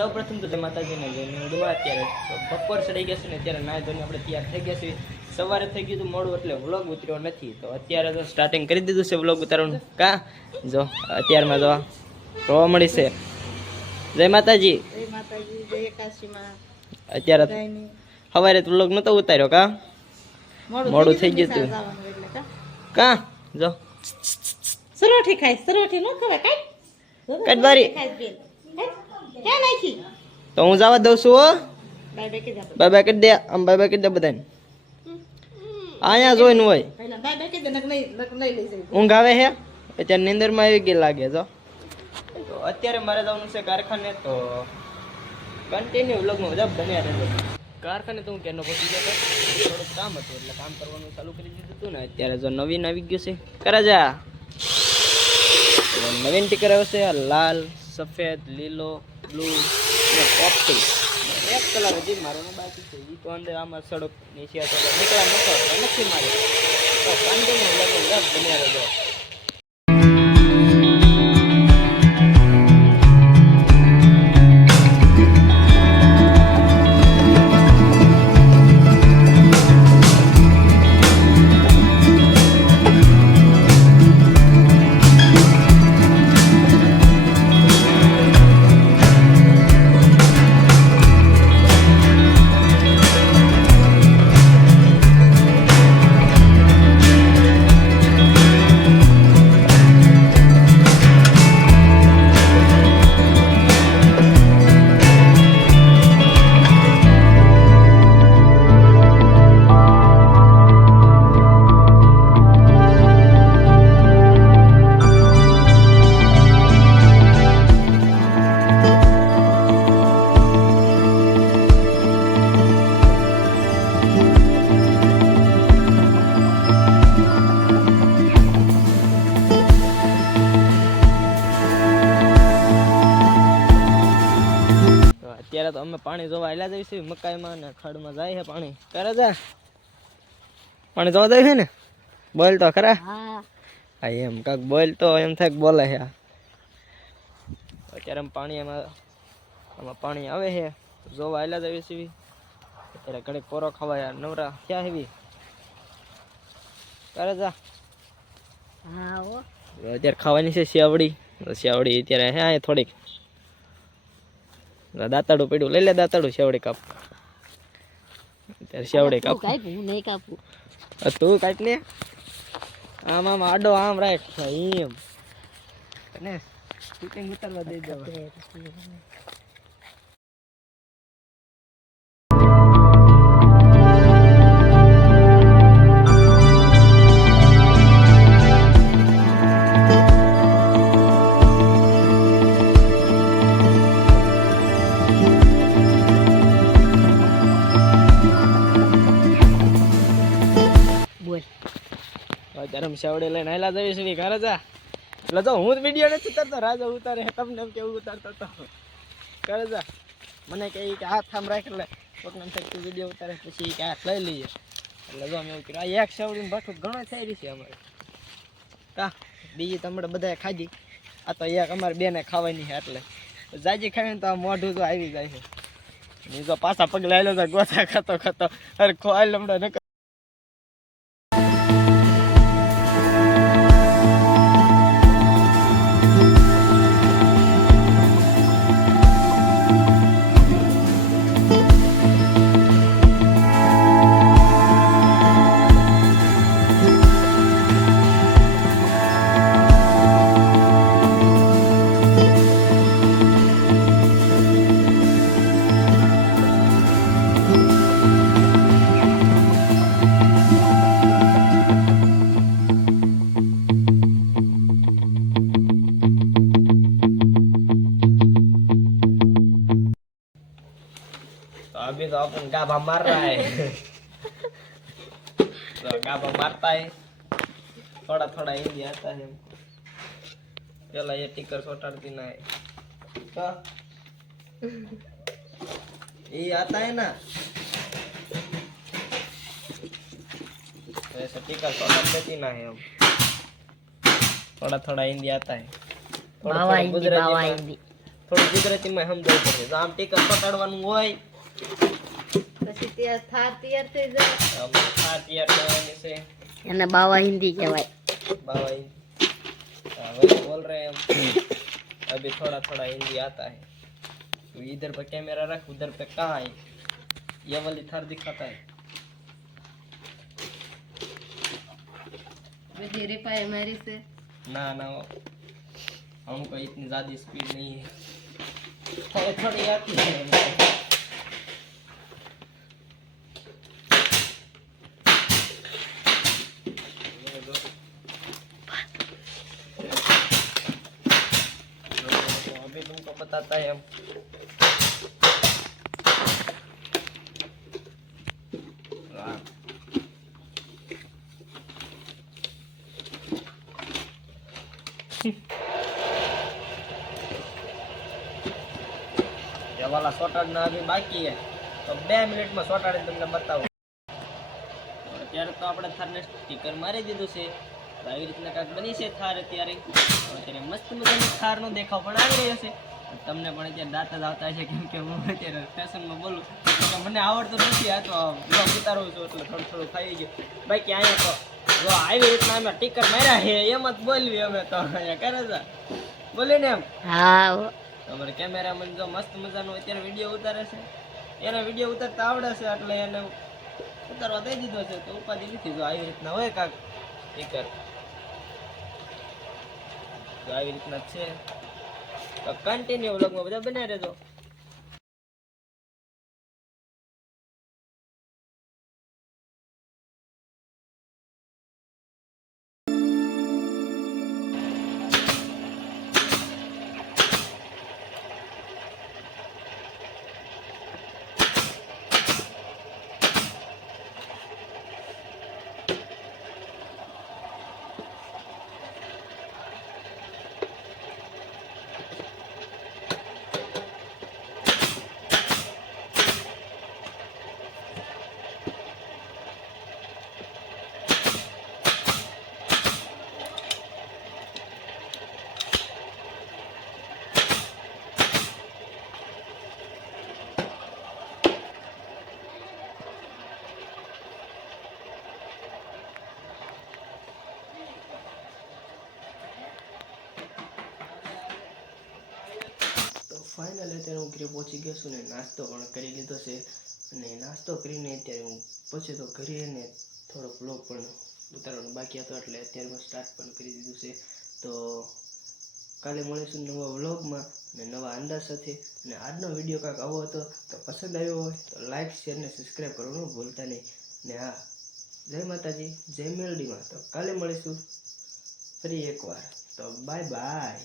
સૌપ્રથમ તો માતાજીને જન્મદિવસ અત્યારે બપોર ચડી ગયા છે ને અત્યારે નાય ધોઈને આપણે તૈયાર થઈ ગયા છીએ સવારે થઈ ગયું હતું મોડું એટલે વ્લોગ ઉતર્યો નથી તો અત્યારે તો સ્ટાર્ટિંગ કરી દીધું છે વ્લોગ ઉતારવાનું કા જો અત્યારમાં જો જોવા મળી છે જય માતાજી જય એકાદશીમાં અત્યારે સવારે તો વ્લોગ નતો ઉતાર્યો કા મોડું થઈ ગયું હતું કા જો સરોઠી ખાય સરોઠી નો ખવાય કાઈ કટબારી ક્યાં નાખી તો હું જવા દઉં છું હો બાય બાય કે જા બાય બાય કરી દે આમ બાય બાય કરી દે બધાને અહીંયા જોઈને હોય પહેલા બાય બાય કે દે નક નહીં લઈ જાય ઊંઘ આવે છે અત્યારે નીંદરમાં આવી ગઈ લાગે જો તો અત્યારે મારે જવાનું છે કારખાને તો કન્ટિન્યુ વ્લોગમાં જબ બન્યા રહેજો કારખાને તો હું ક્યારનો પહોંચી ગયો હતો થોડુંક કામ હતું એટલે કામ કરવાનું ચાલુ કરી દીધું હતું ને અત્યારે જો નવીન આવી ગયું છે કરે જા નવીન ટીકર આવ્યો છે લાલ સફેદ લીલો બ્લુ અને પોપટી એક કલર હજી મારવાનો બાકી છે એ તો અંદર આમાં સડક નીચે નીકળવા નથી મારે તો કન્ટિન્યુ વ્લોગમાં જબ બન્યા રહેજો અત્યારે તો અમે પાણી જોવા આવેલા જઈએ છીએ મકાઈમાં ને ખડમાં જાય છે પાણી કરે જા પાણી જોવા જાય છે ને બોલ તો ખરા હા એમ કાક બોલ તો એમ થાય બોલે છે અત્યારે આમાં પાણી આવે છે જોવા આવેલા જઈએ છીએ અત્યારે ઘડીક પોરો ખવાય નવરા ક્યાં હેવી કરે જા હા અત્યારે ખાવાની છે શિયાવડી અત્યારે હે થોડીક દાતાડું પડ્યું લઈ લે દાતાડું શેવડી કાપ અત્યારે શેવડી કાપ હું નહીં કાપું તું કાઢ લે આમ આમ આડો આમ રાખ એમ ને શૂટિંગ ઉતારવા દઈ દેવા ધરમ શાવડે લઈને આયલા જઈશ ની ઘરે જા એટલે તો હું જ વિડીયો નથી ઉતારતો રાજા ઉતારે તમને એમ કેવું ઉતારતો હતો ઘરે જા મને કે હાથ આમ રાખ એટલે કોકને થકી વિડીયો ઉતારે પછી કે હાથ લઈ લઈએ એટલે જો અમે એવું કર્યું આ એક શાવડીને ભાઠું ઘણો થઈ રહી છે અમારે કા બીજી તમને બધાએ ખાધી આ તો એક અમારે બેને ખાવાની છે એટલે જાજી ખાઈને તો આ મોઢું તો આવી જાય છે એ તો પાછા પગલા આવેલો તો ગોથા ખાતો અરે ખોવાય લમડા ન अभी तो अपन गाभा मार रहा है तो गाभा मारता है थोड़ा थोड़ा हिंदी आता है चला ये टिकर सोटाड़ती ना है तो ये आता है ना ऐसा टिकर सोटाड़ देती ना है हम थोड़ा थोड़ा हिंदी आता है थोड़ा गुजराती થોડું ગુજરાતીમાં સમજાવવું પડશે. જો આમ ટીકર પકડવાનું હોય પછી ત્યાં થાર તૈયાર થઈ જાય આમ આ તૈયાર કરવાની છે એને બાવા હિન્દી કહેવાય बाबा वही बोल रहे हैं हम अभी थोड़ा थोड़ा हिंदी आता है तो इधर पे कैमरा रख उधर पे कहाँ है ये वाली थार दिखाता है धीरे पाए हमारी से ना ना हमको इतनी ज़्यादा स्पीड नहीं है थोड़ी थोड़ी आती है हमको। ये दो। तो अभी तुमको बताता है हम हाँ। ये वाला सोटाड़ना अभी बाकी है तो 2 मिनिट में सोटाड़ी તમને બતાવું અત્યારે તો આપણે થારને સ્ટીકર મારી દીધું છે તો આવી રીતના કાંઈક બની છે થાર અત્યારે અત્યારે મસ્ત મજાની થારનો દેખાવ પણ આવી રહ્યો છે તમને પણ અત્યારે દાંત જ આવતા છે કેમ કે હું અત્યારે ફેશનમાં બોલું એટલે મને આવડતું નથી આ તો બ્લોગ ઉતારું છું એટલે થોડું થોડું ખાઈ ગયું બાકી અહીંયા તો જો આવી રીતના અમે ટીકર માર્યા છે એમ જ બોલવી અમે તો અહીંયા કરે છે બોલીને એમ હા અમારે કેમેરામેન જો મસ્ત મજાનો અત્યારે વિડીયો ઉતારે છે એને વિડીયો ઉતારતા આવડે છે એટલે એને ઉતારવા દઈ દીધો છે તો ઉપાધિ નથી જો આવી રીતના હોય કાંક સ્ટીકર તો આવી રીતના છે તો કન્ટિન્યુ વ્લોગમાં બધા બનાવી રહેજો ફાઇનલ અત્યારે હું ઘરે પહોંચી ગયો છું ને નાસ્તો પણ કરી લીધો છે અને નાસ્તો કરીને અત્યારે હું પછી તો ઘરે ને થોડોક બ્લોગ પણ ઉતારવાનું બાકી હતો એટલે અત્યારે મેં સ્ટાર્ટ પણ કરી દીધું છે તો કાલે મળીશું નવા વ્લોગમાં અને નવા અંદાજ સાથે અને આજનો વિડીયો કાંઈક આવો હતો તો પસંદ આવ્યો હોય તો લાઇક શેર ને સબસ્ક્રાઈબ કરવાનું ભૂલતા નહીં ને હા જય માતાજી જય મેલડીમાં તો કાલે મળીશું ફરી એકવાર તો બાય બાય